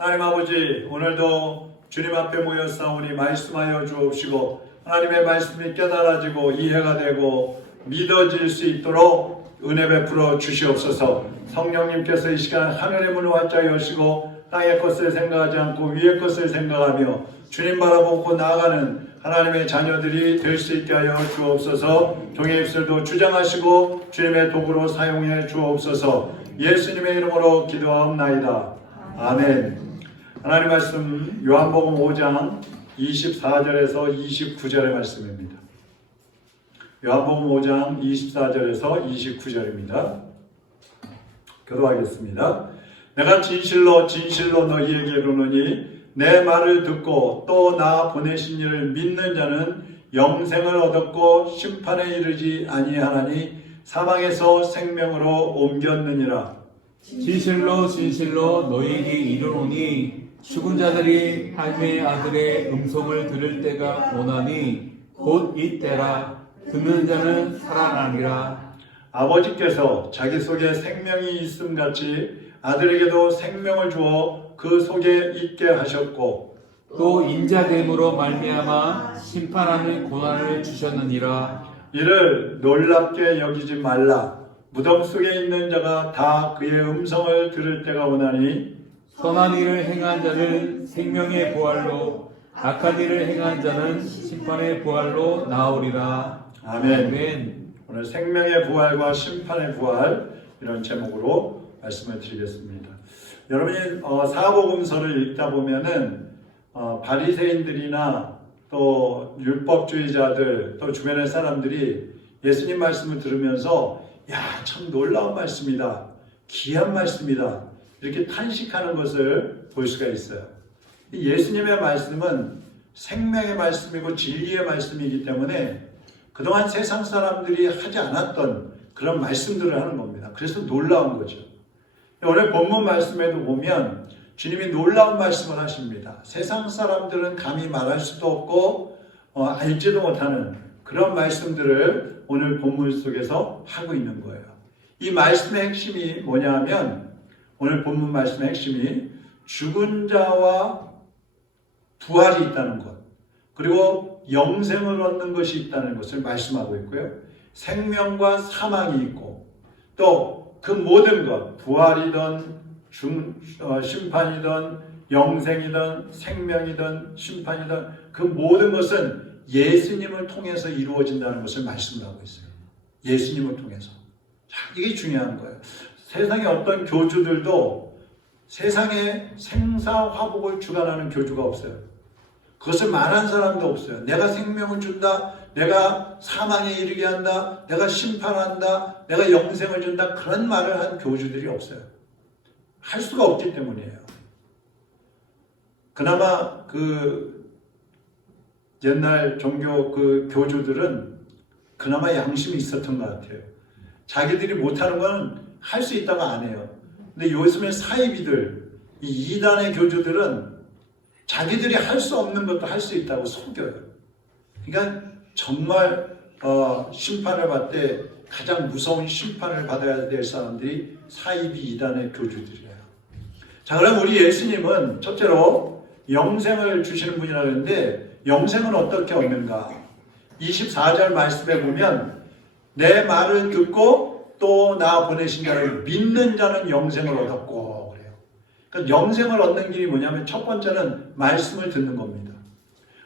하나님 아버지 오늘도 주님 앞에 모였사오니 말씀하여 주옵시고 하나님의 말씀이 깨달아지고 이해가 되고 믿어질 수 있도록 은혜 베풀어 주시옵소서. 성령님께서 이 시간 하늘의 문을 활짝 여시고 땅의 것을 생각하지 않고 위의 것을 생각하며 주님 바라보고 나아가는 하나님의 자녀들이 될 수 있게 하여 주옵소서. 종의 입술도 주장하시고 주님의 도구로 사용해 주옵소서. 예수님의 이름으로 기도하옵나이다. 아멘 하나님 말씀 요한복음 5장 24절에서 29절의 말씀입니다. 요한복음 5장 24절에서 29절입니다. 교도하겠습니다. 내가 진실로 진실로 너희에게 이르노니 내 말을 듣고 또 나 보내신 이를 믿는 자는 영생을 얻었고 심판에 이르지 아니하나니 사망에서 생명으로 옮겼느니라. 진실로 진실로 너희에게 이르노니 죽은 자들이 하나님의 아들의 음성을 들을 때가 오나니 곧 이때라. 듣는 자는 살아나리라. 아버지께서 자기 속에 생명이 있음 같이 아들에게도 생명을 주어 그 속에 있게 하셨고 또 인자됨으로 말미암아 심판하는 고난을 주셨느니라. 이를 놀랍게 여기지 말라. 무덤 속에 있는 자가 다 그의 음성을 들을 때가 오나니 선한 일을 행한 자는 생명의 부활로 악한 일을 행한 자는 심판의 부활로 나오리라 아멘. 아멘 오늘 생명의 부활과 심판의 부활 이런 제목으로 말씀을 드리겠습니다. 여러분이 어, 사복음서를 읽다 보면은 어, 바리새인들이나 또 율법주의자들 또 주변의 사람들이 예수님 말씀을 들으면서 야 참 놀라운 말씀이다 귀한 말씀이다 이렇게 탄식하는 것을 볼 수가 있어요. 이 예수님의 말씀은 생명의 말씀이고 진리의 말씀이기 때문에 그동안 세상 사람들이 하지 않았던 그런 말씀들을 하는 겁니다. 그래서 놀라운 거죠. 오늘 본문 말씀에도 보면 주님이 놀라운 말씀을 하십니다. 세상 사람들은 감히 말할 수도 없고 어, 알지도 못하는 그런 말씀들을 오늘 본문 속에서 하고 있는 거예요. 이 말씀의 핵심이 뭐냐 하면 오늘 본문 말씀의 핵심이 죽은 자와 부활이 있다는 것 그리고 영생을 얻는 것이 있다는 것을 말씀하고 있고요. 생명과 사망이 있고 또 그 모든 것 부활이든 중, 어, 심판이든 영생이든 생명이든 심판이든 그 모든 것은 예수님을 통해서 이루어진다는 것을 말씀하고 있어요. 예수님을 통해서. 자, 이게 중요한 거예요. 세상의 어떤 교주들도 세상에 생사화복을 주관하는 교주가 없어요. 그것을 말한 사람도 없어요. 내가 생명을 준다. 내가 사망에 이르게 한다. 내가 심판한다. 내가 영생을 준다. 그런 말을 한 교주들이 없어요. 할 수가 없기 때문이에요. 그나마 그 옛날 종교 그 교주들은 그나마 양심이 있었던 것 같아요. 자기들이 못하는 건 할 수 있다고 안 해요. 근데 요즘에 사이비들, 이 이단의 교주들은 자기들이 할 수 없는 것도 할 수 있다고 속여요. 그러니까 정말 어, 심판을 받되 가장 무서운 심판을 받아야 될 사람들이 사이비 이단의 교주들이에요. 자, 그럼 우리 예수님은 첫째로 영생을 주시는 분이라 그러는데 영생은 어떻게 얻는가? 24절 말씀에 보면 내 말을 듣고 또 나 보내신 자를 믿는 자는 영생을 얻었고 그래요. 그러니까 영생을 얻는 길이 뭐냐면 첫 번째는 말씀을 듣는 겁니다.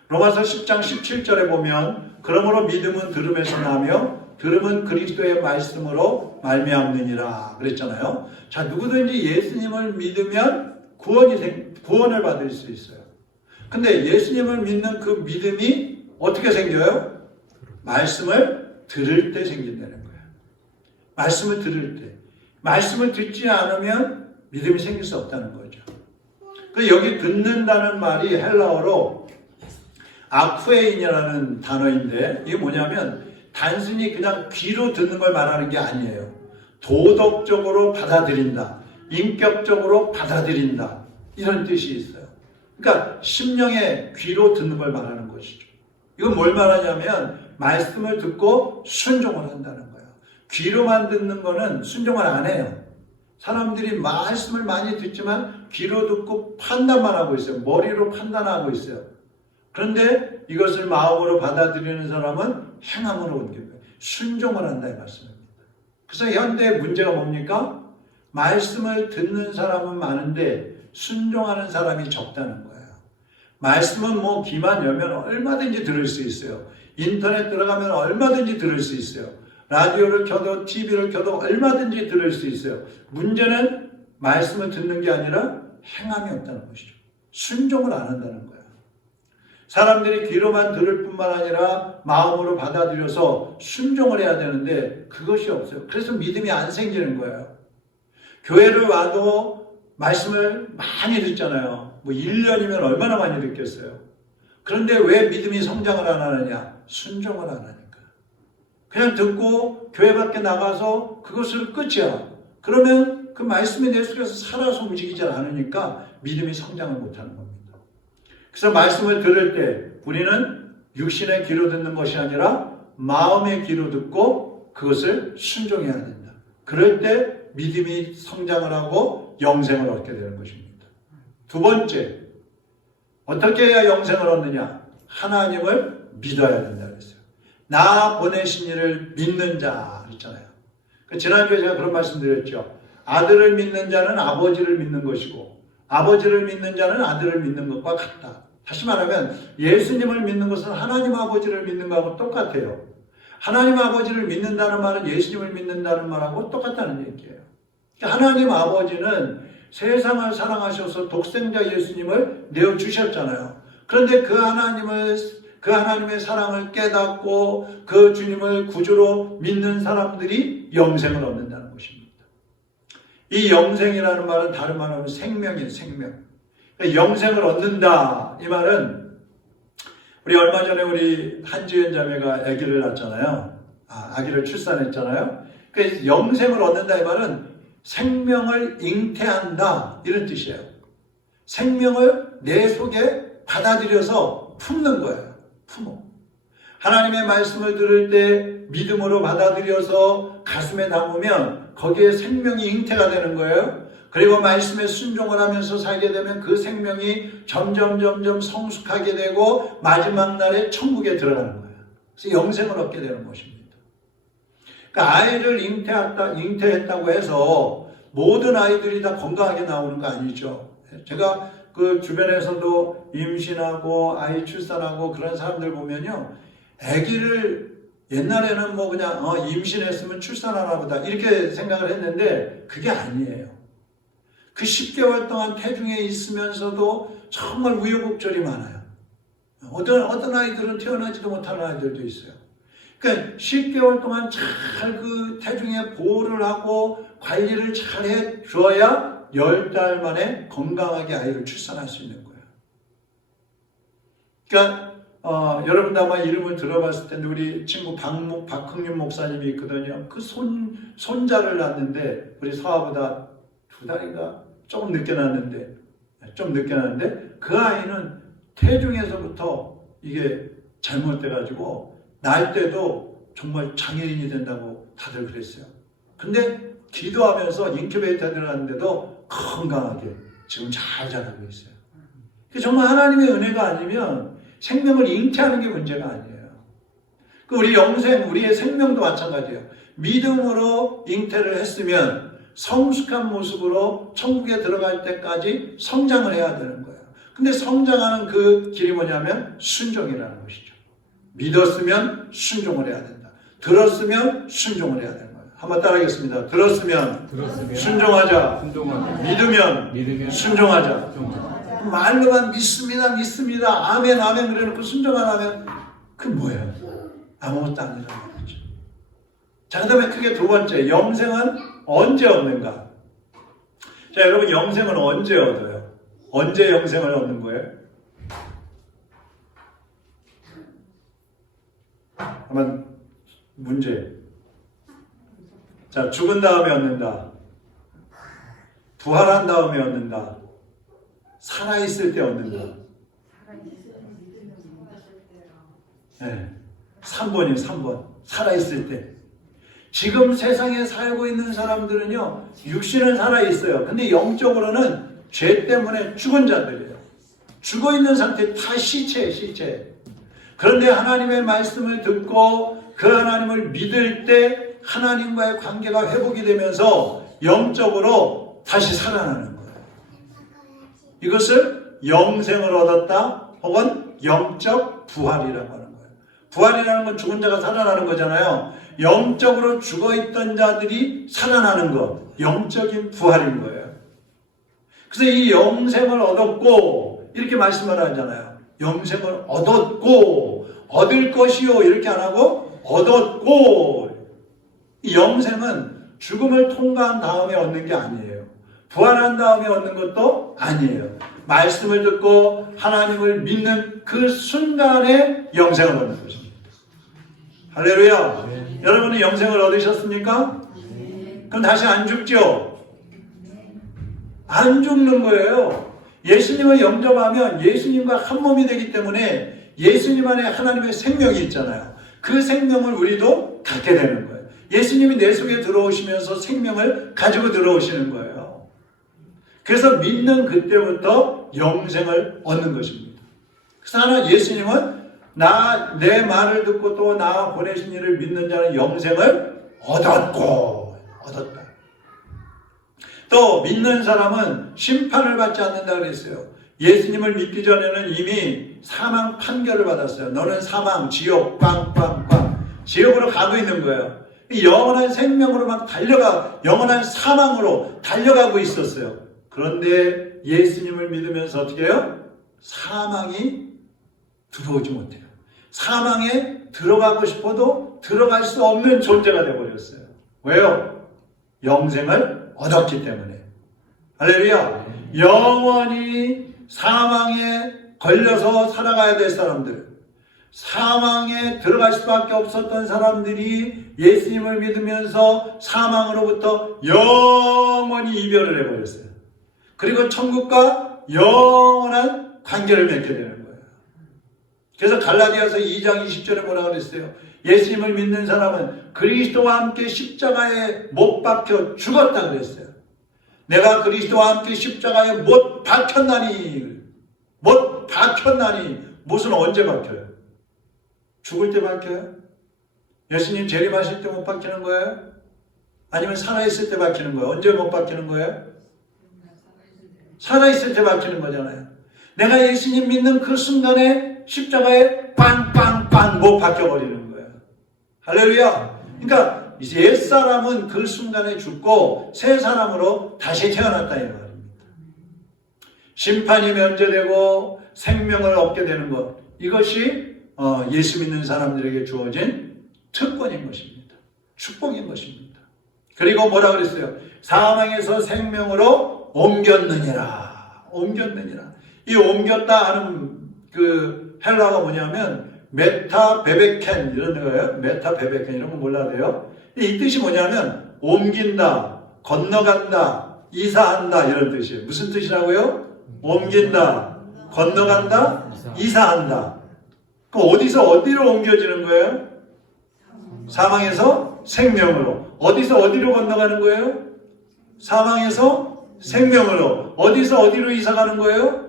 로마서 10장 17절에 보면 그러므로 믿음은 들음에서 나며 들음은 그리스도의 말씀으로 말미암느니라 그랬잖아요. 자 누구든지 예수님을 믿으면 구원이 생, 구원을 받을 수 있어요. 근데 예수님을 믿는 그 믿음이 어떻게 생겨요? 말씀을 들을 때 거예요. 말씀을 들을 때. 말씀을 듣지 않으면 믿음이 생길 수 없다는 거죠. 그 여기 듣는다는 말이 헬라어로 아쿠에인이라는 단어인데 이게 뭐냐면 단순히 그냥 귀로 듣는 걸 말하는 게 아니에요. 도덕적으로 받아들인다. 인격적으로 받아들인다. 이런 뜻이 있어요. 그러니까 심령의 귀로 듣는 걸 말하는 것이죠. 이건 뭘 말하냐면 말씀을 듣고 순종을 한다는 거예요. 귀로만 듣는 거는 순종을 안 해요. 사람들이 말씀을 많이 듣지만 귀로 듣고 판단만 하고 있어요. 머리로 판단하고 있어요. 그런데 이것을 마음으로 받아들이는 사람은 행함으로 옮깁니다. 순종을 한다 이 말씀입니다. 그래서 현대 문제가 뭡니까? 말씀을 듣는 사람은 많은데 순종하는 사람이 적다는 거예요. 말씀은 뭐 귀만 열면 얼마든지 들을 수 있어요. 인터넷 들어가면 얼마든지 들을 수 있어요. 라디오를 켜도 TV를 켜도 얼마든지 들을 수 있어요. 문제는 말씀을 듣는 게 아니라 행함이 없다는 것이죠. 순종을 안 한다는 거예요. 사람들이 귀로만 들을 뿐만 아니라 마음으로 받아들여서 순종을 해야 되는데 그것이 없어요. 그래서 믿음이 안 생기는 거예요. 교회를 와도 말씀을 많이 듣잖아요. 뭐 1년이면 얼마나 많이 듣겠어요. 그런데 왜 믿음이 성장을 안 하느냐? 순종을 안 하니까. 그냥 듣고 교회 밖에 나가서 그것을 끝이야. 그러면 그 말씀이 내 속에서 살아서 움직이지 않으니까 믿음이 성장을 못하는 겁니다. 그래서 말씀을 들을 때 우리는 육신의 귀로 듣는 것이 아니라 마음의 귀로 듣고 그것을 순종해야 된다. 그럴 때 믿음이 성장을 하고 영생을 얻게 되는 것입니다. 두 번째, 어떻게 해야 영생을 얻느냐? 하나님을 믿어야 된다 그랬어요. 나 보내신 이를 믿는 자 있잖아요. 그 지난주에 제가 그런 말씀 드렸죠. 아들을 믿는 자는 아버지를 믿는 것이고 아버지를 믿는 자는 아들을 믿는 것과 같다. 다시 말하면 예수님을 믿는 것은 하나님 아버지를 믿는 것하고 똑같아요. 하나님 아버지를 믿는다는 말은 예수님을 믿는다는 말하고 똑같다는 얘기예요. 그러니까 하나님 아버지는 세상을 사랑하셔서 독생자 예수님을 내어 주셨잖아요. 그런데 그 하나님을 그 하나님의 사랑을 깨닫고 그 주님을 구주로 믿는 사람들이 영생을 얻는다는 것입니다. 이 영생이라는 말은 다른 말하면 생명이에요, 생명. 그러니까 영생을 얻는다. 이 말은 우리 얼마 전에 우리 한지연 자매가 아기를 낳았잖아요. 아, 아기를 출산했잖아요. 그 영생을 얻는다 이 말은 생명을 잉태한다 이런 뜻이에요. 생명을 내 속에 받아들여서 품는 거예요. 품어. 하나님의 말씀을 들을 때 믿음으로 받아들여서 가슴에 담으면 거기에 생명이 잉태가 되는 거예요. 그리고 말씀에 순종을 하면서 살게 되면 그 생명이 점점 점점 성숙하게 되고 마지막 날에 천국에 들어가는 거예요. 그래서 영생을 얻게 되는 것입니다. 그러니까 아이를 잉태했다, 잉태했다고 해서 모든 아이들이 다 건강하게 나오는 거 아니죠. 제가 그 주변에서도 임신하고 아이 출산하고 그런 사람들 보면요. 아기를 옛날에는 뭐 그냥 어, 임신했으면 출산하나 보다 이렇게 생각을 했는데 그게 아니에요. 그 10개월 동안 태중에 있으면서도 정말 우여곡절이 많아요. 어떤, 어떤 아이들은 태어나지도 못하는 아이들도 있어요. 그러니까 10개월 동안 잘 그 태중에 보호를 하고 관리를 잘 해 주어야 10달 만에 건강하게 아이를 출산할 수 있는 거예요. 그러니까 어, 여러분도 아마 이름을 들어봤을 텐데 우리 친구 박목 박흥윤 목사님이 있거든요. 그 손 손자를 낳는데 우리 서아보다 두 달인가 조금 늦게 낳았는데 좀 늦게 낳았는데 그 아이는 태중에서부터 이게 잘못돼 가지고 날 때도 정말 장애인이 된다고 다들 그랬어요. 근데 기도하면서 인큐베이터 들어갔는데도 건강하게 지금 잘 자라고 있어요. 그 정말 하나님의 은혜가 아니면 생명을 잉태하는 게 문제가 아니에요. 그 우리 영생, 우리의 생명도 마찬가지예요. 믿음으로 잉태를 했으면 성숙한 모습으로 천국에 들어갈 때까지 성장을 해야 되는 거예요. 근데 성장하는 그 길이 뭐냐면 순종이라는 것이죠. 믿었으면 순종을 해야 된다. 들었으면 순종을 해야 거예요. 한번 따라하겠습니다. 들었으면 들었으면 순종하자. 순종하자. 믿으면 믿으면 순종하자. 순종하자. 말로만 믿습니다, 믿습니다, 아멘, 아멘 그래놓고 순종 안 하면 그 뭐예요? 아무것도 아니라는 거죠. 자, 그 다음에 크게 두 번째, 영생은 언제 얻는가? 자, 여러분, 영생은 언제 얻어요? 언제 영생을 얻는 거예요? 한번 문제. 자, 죽은 다음에 얻는다. 부활한 다음에 얻는다. 살아있을 때 얻는다. 네. 3번이요, 3번. 살아있을 때. 지금 세상에 살고 있는 사람들은요, 육신은 살아있어요. 근데 영적으로는 죄 때문에 죽은 자들이에요. 죽어 있는 상태, 다 시체예요, 시체. 그런데 하나님의 말씀을 듣고 그 하나님을 믿을 때 하나님과의 관계가 회복이 되면서 영적으로 다시 살아나는 거예요. 이것을 영생을 얻었다 혹은 영적 부활이라고 하는 거예요. 부활이라는 건 죽은 자가 살아나는 거잖아요. 영적으로 죽어 있던 자들이 살아나는 것, 영적인 부활인 거예요. 그래서 이 영생을 얻었고 이렇게 말씀을 하잖아요. 영생을 얻었고 얻을 것이요 이렇게 안 하고 얻었고 이 영생은 죽음을 통과한 다음에 얻는 게 아니에요. 부활한 다음에 얻는 것도 아니에요. 말씀을 듣고 하나님을 믿는 그 순간에 영생을 얻는 것입니다. 할렐루야. 여러분은 영생을 얻으셨습니까? 그럼 다시 안 죽죠? 안 죽는 거예요. 예수님을 영접하면 예수님과 한 몸이 되기 때문에 예수님 안에 하나님의 생명이 있잖아요. 그 생명을 우리도 갖게 되는 거예요. 예수님이 내 속에 들어오시면서 생명을 가지고 들어오시는 거예요. 그래서 믿는 그때부터 영생을 얻는 것입니다. 그래서 하나 예수님은 나 내 말을 듣고 또 나 보내신 이를 믿는 자는 영생을 얻었고 얻었다. 또 믿는 사람은 심판을 받지 않는다 그랬어요. 예수님을 믿기 전에는 이미 사망 판결을 받았어요. 너는 사망, 지옥, 빵빵빵. 지옥으로 가고 있는 거예요. 이 영원한 생명으로 막 달려가, 영원한 사망으로 달려가고 있었어요. 그런데 예수님을 믿으면서 어떻게 해요? 사망이 들어오지 못해요. 사망에 들어가고 싶어도 들어갈 수 없는 존재가 되어버렸어요. 왜요? 영생을 얻었기 때문에. 할렐루야. 영원히 사망에 걸려서 살아가야 될 사람들, 사망에 들어갈 수밖에 없었던 사람들이 예수님을 믿으면서 사망으로부터 영원히 이별을 해버렸어요. 그리고 천국과 영원한 관계를 맺게 되는 거예요. 그래서 갈라디아서 2장 20절에 뭐라 그랬어요? 예수님을 믿는 사람은 그리스도와 함께 십자가에 못 박혀 죽었다 그랬어요. 내가 그리스도와 함께 십자가에 못 박혔나니 못 박혔나니 무슨 언제 박혀요? 죽을 때 박혀요? 예수님 재림하실 때못 박히는 거예요? 아니면 살아있을 때 박히는 거예요? 언제 못 박히는 거예요? 살아있을 때 박히는 거잖아요. 내가 예수님 믿는 그 순간에 십자가에 빵빵빵 못 박혀버리는 거예요. 할렐루야. 그러니까 옛 사람은 그 순간에 죽고 새 사람으로 다시 태어났다 이 말입니다. 심판이 면제되고 생명을 얻게 되는 것 이것이 어, 예수 믿는 사람들에게 주어진 특권인 것입니다. 축복인 것입니다. 그리고 뭐라 그랬어요? 사망에서 생명으로 옮겼느니라. 옮겼느니라. 이 옮겼다 하는 그 헬라가 뭐냐면 메타 베베켄 이런 거예요. 메타 베베켄 이런 거 몰라도 돼요. 이 뜻이 뭐냐면 옮긴다, 건너간다, 이사한다 이런 뜻이에요. 무슨 뜻이라고요? 옮긴다, 건너간다, 이사한다. 그럼 어디서 어디로 옮겨지는 거예요? 사망에서 생명으로. 어디서 어디로 건너가는 거예요? 사망에서 생명으로. 어디서 어디로 이사 가는 거예요?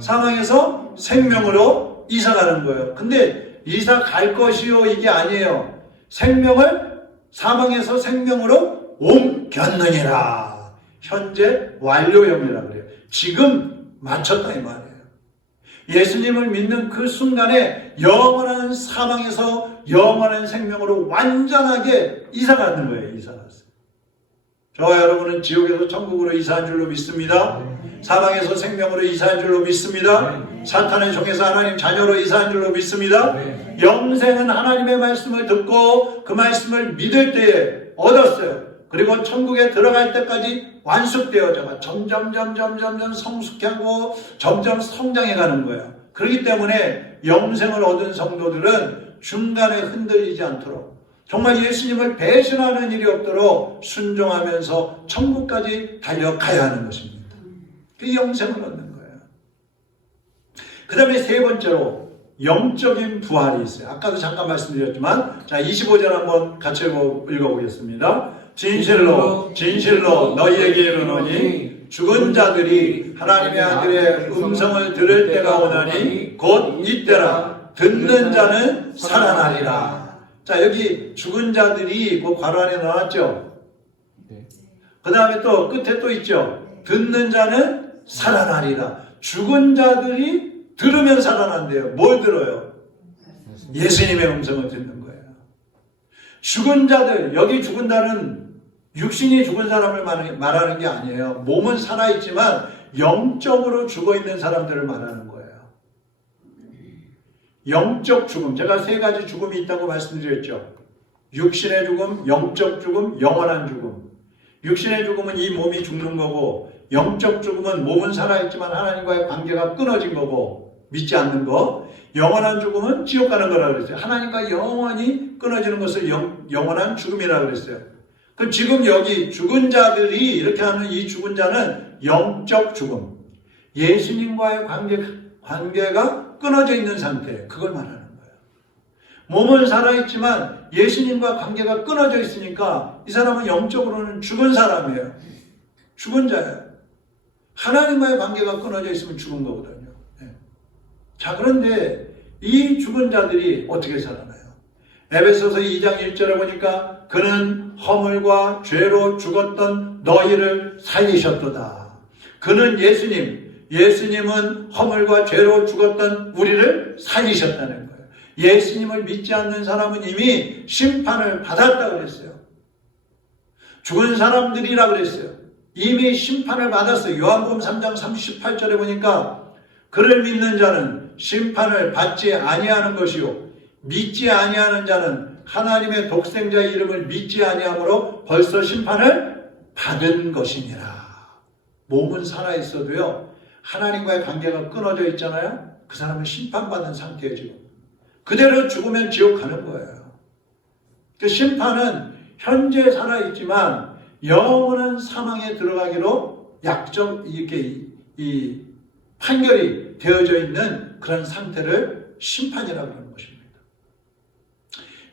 사망에서 생명으로 이사 가는 거예요. 근데 이사 갈 것이요 이게 아니에요. 생명을 사망에서 생명으로 옮겼느니라. 현재 완료형이라 그래요. 지금 마쳤다 이 말이에요. 예수님을 믿는 그 순간에 영원한 사망에서 영원한 생명으로 완전하게 이사 가는 거예요. 이사 갔어요. 저와 여러분은 지옥에서 천국으로 이사한 줄로 믿습니다. 사망에서 생명으로 이사한 줄로 믿습니다. 사탄의 종에서 하나님 자녀로 이사한 줄로 믿습니다. 영생은 하나님의 말씀을 듣고 그 말씀을 믿을 때에 얻었어요. 그리고 천국에 들어갈 때까지 완숙되어져가 점점 점점 점점 성숙하고 점점 성장해 가는 거예요. 그렇기 때문에 영생을 얻은 성도들은 중간에 흔들리지 않도록 정말 예수님을 배신하는 일이 없도록 순종하면서 천국까지 달려가야 하는 것입니다. 그 영생을 얻는 거예요. 그 다음에 세 번째로 영적인 부활이 있어요. 아까도 잠깐 말씀드렸지만, 자, 25절 한번 같이 읽어- 읽어보겠습니다. 진실로, 진실로 너희에게 이르노니 죽은 자들이 하나님의 아들의 음성을 들을 때가 오나니 곧 이때라 듣는 자는 살아나리라. 자, 여기 죽은 자들이 그 괄호 안에 나왔죠? 네. 그 다음에 또 끝에 또 있죠? 듣는 자는 살아나리라. 죽은 자들이 들으면 살아난대요. 뭘 들어요? 예수님의 음성을 듣는 거예요. 죽은 자들, 여기 죽은 자는 육신이 죽은 사람을 말하는- 게 아니에요. 몸은 살아있지만 영적으로 죽어 있는 사람들을 말하는 거예요. 영적 죽음. 제가 세 가지 죽음이 있다고 말씀드렸죠. 육신의 죽음, 영적 죽음, 영원한 죽음. 육신의 죽음은 이 몸이 죽는 거고, 영적 죽음은 몸은 살아있지만 하나님과의 관계가 끊어진 거고, 믿지 않는 거. 영원한 죽음은 지옥 가는 거라 그랬어요. 하나님과 영원히 끊어지는 것을 영, 영원한 죽음이라 그랬어요. 그 지금 여기 죽은 자들이 이렇게 하는 이 죽은 자는 영적 죽음. 예수님과의 관계, 관계가 끊어져 있는 상태. 그걸 말하는 거예요. 몸은 살아있지만 예수님과 관계가 끊어져 있으니까 이 사람은 영적으로는 죽은 사람이에요. 죽은 자예요. 하나님과의 관계가 끊어져 있으면 죽은 거거든요. 예. 자, 그런데 이 죽은 자들이 어떻게 살아나요? 에베소서 2장 1절에 보니까 그는 허물과 죄로 죽었던 너희를 살리셨도다. 그는 예수님, 예수님은 허물과 죄로 죽었던 우리를 살리셨다는 거예요. 예수님을 믿지 않는 사람은 이미 심판을 받았다 그랬어요. 죽은 사람들이라 그랬어요. 이미 심판을 받았어요. 요한복음 3장 38절에 보니까 그를 믿는 자는 심판을 받지 아니하는 것이요 믿지 아니하는 자는 하나님의 독생자의 이름을 믿지 아니하므로 벌써 심판을 받은 것이니라. 몸은 살아 있어도요. 하나님과의 관계가 끊어져 있잖아요. 그 사람은 심판받은 상태예요, 지금. 그대로 죽으면 지옥 가는 거예요. 그 심판은 현재 살아 있지만 영원한 사망에 들어가기로 약정 이렇게 이, 이 판결이 되어져 있는 그런 상태를 심판이라고 것입니다.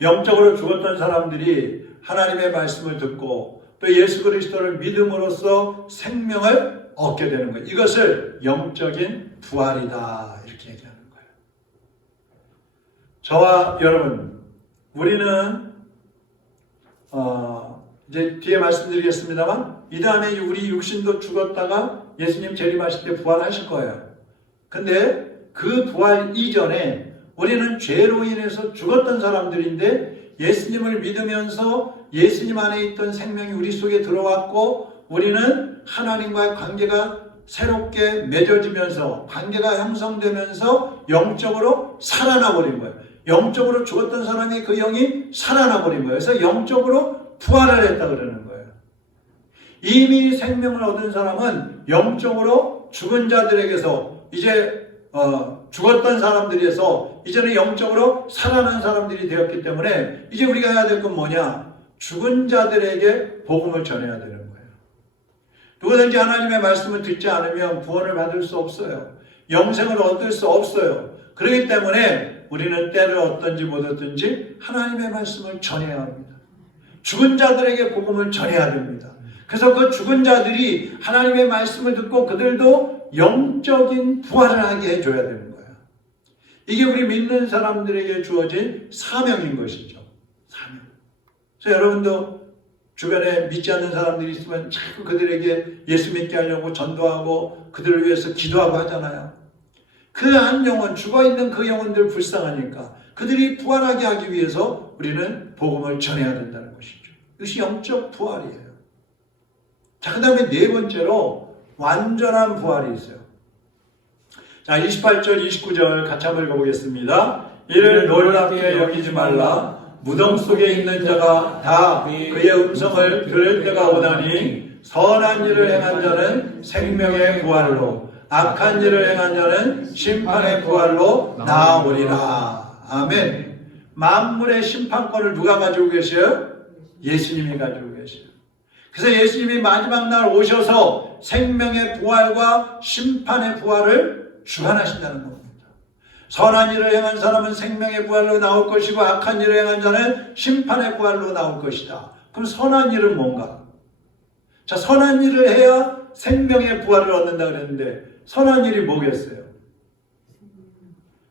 영적으로 죽었던 사람들이 하나님의 말씀을 듣고 또 예수 그리스도를 믿음으로써 생명을 얻게 되는 거예요. 이것을 영적인 부활이다 이렇게 얘기하는 거예요. 저와 여러분, 우리는 어, 이제 뒤에 말씀드리겠습니다만 이 다음에 우리 육신도 죽었다가 예수님 재림하실 때 부활하실 거예요. 근데 그 부활 이전에 우리는 죄로 인해서 죽었던 사람들인데 예수님을 믿으면서 예수님 안에 있던 생명이 우리 속에 들어왔고 우리는 하나님과의 관계가 새롭게 맺어지면서 관계가 형성되면서 영적으로 살아나 버린 거예요. 영적으로 죽었던 사람이 그 영이 살아나 버린 거예요. 그래서 영적으로 부활을 했다 그러는 거예요. 이미 생명을 얻은 사람은 영적으로 죽은 자들에게서 이제 어, 죽었던 사람들에서 이제는 영적으로 살아난 사람들이 되었기 때문에 이제 우리가 해야 될 건 뭐냐? 죽은 자들에게 복음을 전해야 되는 거예요. 누구든지 하나님의 말씀을 듣지 않으면 구원을 받을 수 없어요. 영생을 얻을 수 없어요. 그렇기 때문에 우리는 때를 얻든지 못 얻든지 하나님의 말씀을 전해야 합니다. 죽은 자들에게 복음을 전해야 됩니다. 그래서 그 죽은 자들이 하나님의 말씀을 듣고 그들도 영적인 부활을 하게 해줘야 거예요. 이게 우리 믿는 사람들에게 주어진 사명인 것이죠. 사명. 그래서 여러분도 주변에 믿지 않는 사람들이 있으면 자꾸 그들에게 예수 믿게 하려고 전도하고 그들을 위해서 기도하고 하잖아요. 그 한 영혼, 죽어 있는 그 영혼들 불쌍하니까 그들이 부활하게 하기 위해서 우리는 복음을 전해야 된다는 것이죠. 이것이 영적 부활이에요. 자, 그 다음에 네 번째로 완전한 부활이 있어요. 자, 28절, 29절 같이 한번 읽어보겠습니다. 이를 놀랍게 여기지 말라. 무덤 속에 있는 자가 다 그의 음성을 들을 때가 오다니 선한 일을 행한 자는 생명의 부활로 악한 일을 행한 자는 심판의 부활로 나아오리라. 아멘. 만물의 심판권을 누가 가지고 계셔요? 예수님이 가지고 계셔요. 그래서 예수님이 마지막 날 오셔서 생명의 부활과 심판의 부활을 주관하신다는 겁니다. 선한 일을 행한 사람은 생명의 부활로 나올 것이고 악한 일을 행한 자는 심판의 부활로 나올 것이다. 그럼 선한 일은 뭔가? 자, 선한 일을 해야 생명의 부활을 얻는다 그랬는데 선한 일이 뭐겠어요?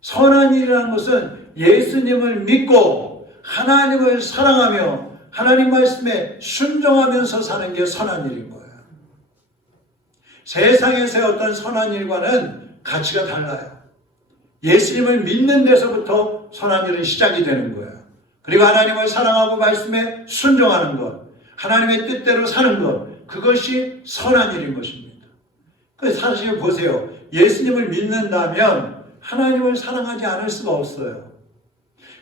선한 일이라는 것은 예수님을 믿고 하나님을 사랑하며 하나님 말씀에 순종하면서 사는 게 선한 일인 거예요. 세상에서의 어떤 선한 일과는 가치가 달라요. 예수님을 믿는 데서부터 선한 일은 시작이 되는 거예요. 그리고 하나님을 사랑하고 말씀에 순종하는 것, 하나님의 뜻대로 사는 것, 그것이 선한 일인 것입니다. 그 사실 보세요. 예수님을 믿는다면 하나님을 사랑하지 않을 수가 없어요.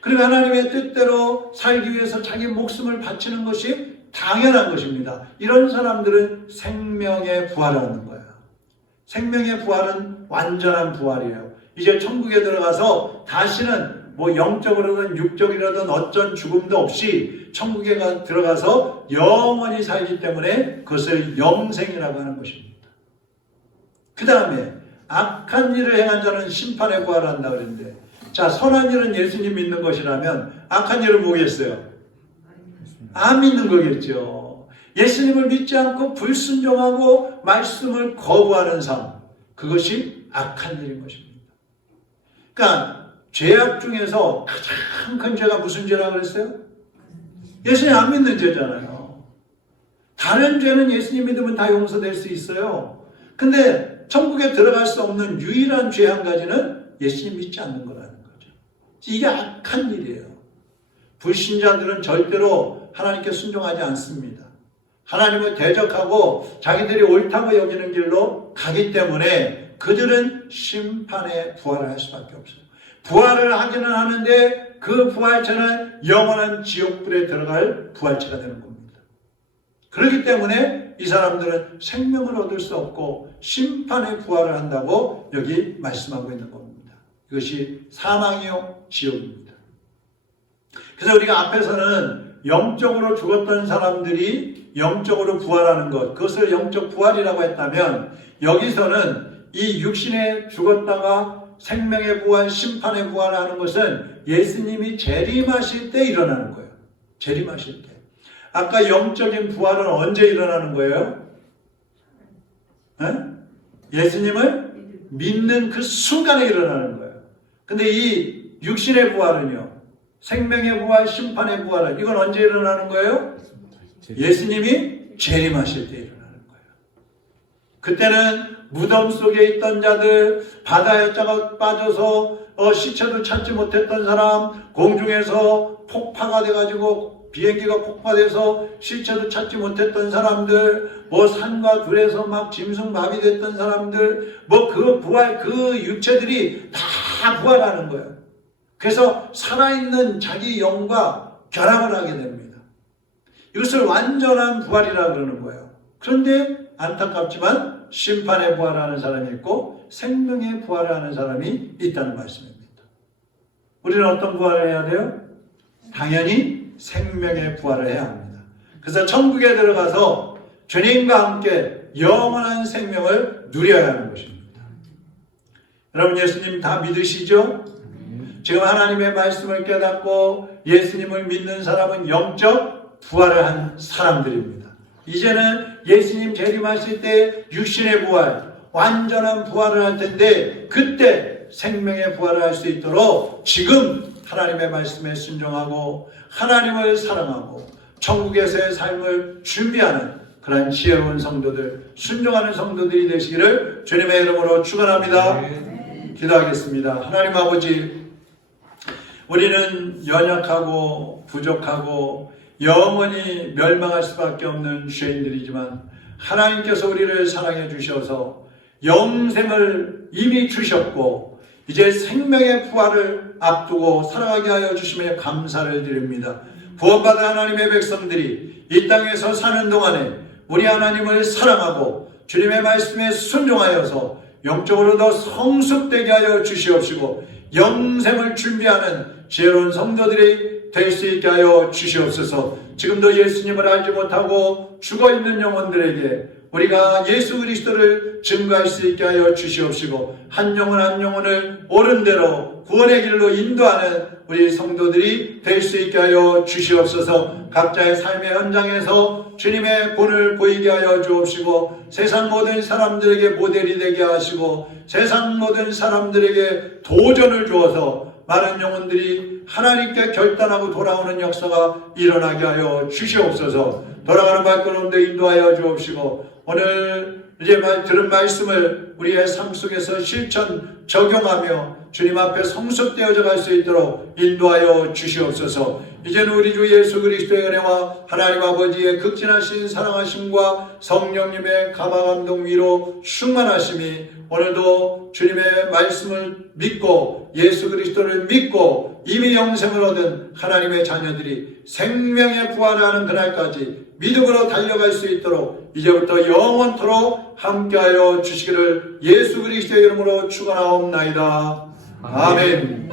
그리고 하나님의 뜻대로 살기 위해서 자기 목숨을 바치는 것이 당연한 것입니다. 이런 사람들은 생명의 부활을 얻는 거예요. 생명의 부활은 완전한 부활이에요. 이제 천국에 들어가서 다시는 뭐 영적으로든 육적이라든 어쩐 죽음도 없이 천국에 가- 들어가서 영원히 살기 때문에 그것을 영생이라고 하는 것입니다. 그 다음에 악한 일을 행한 자는 심판에 부활한다 그랬는데 자 선한 일은 예수님 믿는 것이라면 악한 일은 뭐겠어요? 안 믿는 거겠죠. 예수님을 믿지 않고 불순종하고 말씀을 거부하는 삶 그것이 악한 일인 것입니다. 그러니까 죄악 중에서 가장 큰 죄가 무슨 죄라고 그랬어요? 예수님 안 믿는 죄잖아요. 다른 죄는 예수님 믿으면 다 용서될 수 있어요. 근데 천국에 들어갈 수 없는 유일한 죄 한 가지는 예수님 믿지 않는 거라는 거죠. 이게 악한 일이에요. 불신자들은 절대로 하나님께 순종하지 않습니다. 하나님을 대적하고 자기들이 옳다고 여기는 길로 가기 때문에 그들은 심판에 부활을 할 수밖에 없어요. 부활을 하기는 하는데 그 부활체는 영원한 지옥불에 들어갈 부활체가 되는 겁니다. 그렇기 때문에 이 사람들은 생명을 얻을 수 없고 심판의 부활을 한다고 여기 말씀하고 있는 겁니다. 이것이 사망이요 지옥입니다. 그래서 우리가 앞에서는 영적으로 죽었던 사람들이 영적으로 부활하는 것, 그것을 영적 부활이라고 했다면 여기서는 이 육신에 죽었다가 생명의 부활, 심판의 부활하는 것은 예수님이 재림하실 때 일어나는 거예요. 재림하실 때. 아까 영적인 부활은 언제 일어나는 거예요? 에? 예수님을 믿는 그 순간에 일어나는 거예요. 근데 이 육신의 부활은요, 생명의 부활, 심판의 부활은 이건 언제 일어나는 거예요? 예수님이 재림하실 때 일어나는 거예요. 그때는 무덤 속에 있던 자들, 바다에 빠져서 어, 시체도 찾지 못했던 사람, 공중에서 폭파가 돼가지고 비행기가 폭파돼서 시체도 찾지 못했던 사람들, 뭐 산과 들에서 막 짐승마비 됐던 사람들, 뭐 그 부활, 그 육체들이 다 부활하는 거예요. 그래서 살아있는 자기 영과 결합을 하게 됩니다. 이것을 완전한 부활이라고 그러는 거예요. 그런데 안타깝지만 심판의 부활하는 사람이 있고 생명의 부활하는 사람이 있다는 말씀입니다. 우리는 어떤 부활을 해야 돼요? 당연히 생명의 부활을 해야 합니다. 그래서 천국에 들어가서 주님과 함께 영원한 생명을 누려야 하는 것입니다. 여러분 예수님 다 믿으시죠? 지금 하나님의 말씀을 깨닫고 예수님을 믿는 사람은 영적 부활을 한 사람들입니다. 이제는 예수님 재림하실 때 육신의 부활, 완전한 부활을 할 텐데 그때 생명의 부활을 할 수 있도록 지금 하나님의 말씀에 순종하고 하나님을 사랑하고 천국에서의 삶을 준비하는 그런 지혜로운 성도들, 순종하는 성도들이 되시기를 주님의 이름으로 축원합니다. 기도하겠습니다. 하나님 아버지, 우리는 연약하고 부족하고 영원히 멸망할 수밖에 없는 죄인들이지만 하나님께서 우리를 사랑해 주셔서 영생을 이미 주셨고 이제 생명의 부활을 앞두고 살아가게 하여 주심에 감사를 드립니다. 구원받은 하나님의 백성들이 이 땅에서 사는 동안에 우리 하나님을 사랑하고 주님의 말씀에 순종하여서 영적으로 더 성숙되게 하여 주시옵시고 영생을 준비하는 지혜로운 성도들이 될 수 있게 하여 주시옵소서. 지금도 예수님을 알지 못하고 죽어 있는 영혼들에게 우리가 예수 그리스도를 증거할 수 있게 하여 주시옵시고 한 영혼 한 영혼을 옳은 대로 구원의 길로 인도하는 우리 성도들이 될 수 있게 하여 주시옵소서. 각자의 삶의 현장에서 주님의 본을 보이게 하여 주옵시고 세상 모든 사람들에게 모델이 되게 하시고 세상 모든 사람들에게 도전을 주어서 많은 영혼들이 하나님께 결단하고 돌아오는 역사가 일어나게 하여 주시옵소서. 돌아가는 발걸음도 인도하여 주옵시고 오늘 이제 말, 들은 말씀을 우리의 삶 속에서 실천 적용하며 주님 앞에 성숙되어져 갈 수 있도록 인도하여 주시옵소서. 이제는 우리 주 예수 그리스도의 은혜와 하나님 아버지의 극진하신 사랑하심과 성령님의 감화감동 위로 충만하심이 오늘도 주님의 말씀을 믿고 예수 그리스도를 믿고 이미 영생을 얻은 하나님의 자녀들이 생명의 부활하는 그날까지 믿음으로 달려갈 수 있도록 이제부터 영원토록 함께하여 주시기를 예수 그리스도의 이름으로 축원하옵나이다. 아멘.